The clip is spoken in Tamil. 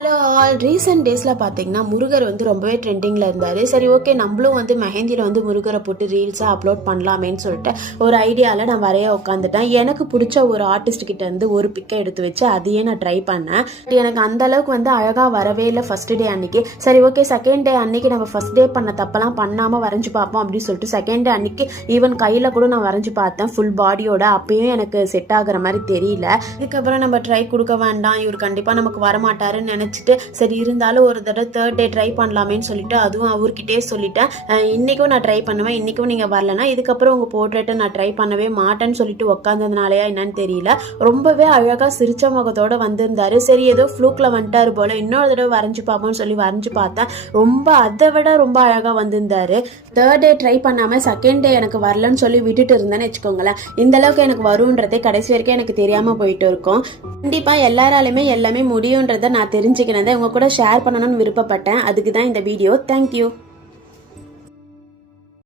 ஹலோ ஆல் ரீசெண்ட் டேஸில் பார்த்தீங்கன்னா முருகர் வந்து ரொம்பவே ட்ரெண்டிங்கில் இருந்தார். சரி ஓகே நம்மளும் வந்து மெஹந்தியில் வந்து முருகரை போட்டு ரீல்ஸாக அப்லோட் பண்ணலாமேன்னு சொல்லிட்டு ஒரு ஐடியாவில் நான் வரைய உட்காந்துட்டேன். எனக்கு பிடிச்ச ஒரு ஆர்டிஸ்ட் கிட்ட இருந்து ஒரு பிக்கை எடுத்து வச்சு அதையே நான் ட்ரை பண்ணேன். எனக்கு அந்த அளவுக்கு வந்து அழகாக வரவே இல்லை ஃபர்ஸ்ட் டே அன்னைக்கு. சரி ஓகே செகண்ட் டே அன்னைக்கு நம்ம ஃபர்ஸ்ட் டே பண்ண தப்பெல்லாம் பண்ணாமல் வரைஞ்சி பார்ப்போம் அப்படின்னு சொல்லிட்டு செகண்ட் டே அன்னைக்கு ஈவன் கையில் கூட நான் வரைஞ்சி பார்த்தேன் ஃபுல் பாடியோட. அப்பயும் எனக்கு செட் ஆகுற மாதிரி தெரியல. இதுக்கப்புறம் நம்ம ட்ரை கொடுக்க வேண்டாம், இவர் கண்டிப்பாக நமக்கு வரமாட்டாருன்னு நினைச்சிட்டு சரி இருந்தாலும் ஒரு தடவை தேர்ட் டே ட்ரை பண்ணலாமேன்னு சொல்லிட்டு அதுவும் அவர்கிட்டே சொல்லிட்டேன். இன்னைக்கும் நான் ட்ரை பண்ணுவேன், இன்னைக்கும் நீங்க வரலன்னா இதுக்கப்புறம் உங்க போர்ட்ரேட்டை நான் ட்ரை பண்ணவே மாட்டேன்னு சொல்லிட்டு உட்காந்ததுனாலயா என்னன்னு தெரியல, ரொம்பவே அழகா சிரிச்ச முகத்தோட வந்திருந்தாரு. சரி ஏதோ ஃப்ளூக்ல வந்துட்டாரு போல, இன்னொரு தடவை வரைஞ்சு பார்ப்போம்னு சொல்லி வரைஞ்சு பார்த்தேன். ரொம்ப அதை விட ரொம்ப அழகா வந்திருந்தாரு. தேர்ட் டே ட்ரை பண்ணாம செகண்ட் டே எனக்கு வரலன்னு சொல்லி விட்டுட்டு இருந்தேன்னு வச்சுக்கோங்களேன், இந்த அளவுக்கு எனக்கு வரும்ன்றதே கடைசி வரைக்கும் எனக்கு தெரியாம போயிட்டு இருக்கும். கண்டிப்பா எல்லாராலுமே எல்லாமே முடியுன்றதை நான் தெரிஞ்சுக்கிறேன், உங்க கூட ஷேர் பண்ணணும்னு விருப்பப்பட்டேன். அதுக்கு தான் இந்த வீடியோ. தேங்க்யூ.